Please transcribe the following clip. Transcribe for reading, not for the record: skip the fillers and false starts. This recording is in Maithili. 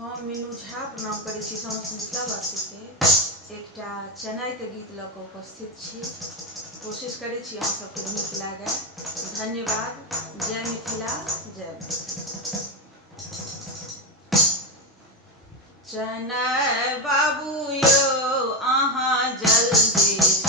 हम मीनू झा प्रणाम करै छी समस्त मिथिलावासीके। एकटा चेन्नईके गीत लऽ कऽ उपस्थित छी। कोशिश करै छी अहाँ सबके नीक लागै। धन्यवाद। जय मिथिला, जय मिथिला। चेन्नई बाबू यौ अहाँ जल्दी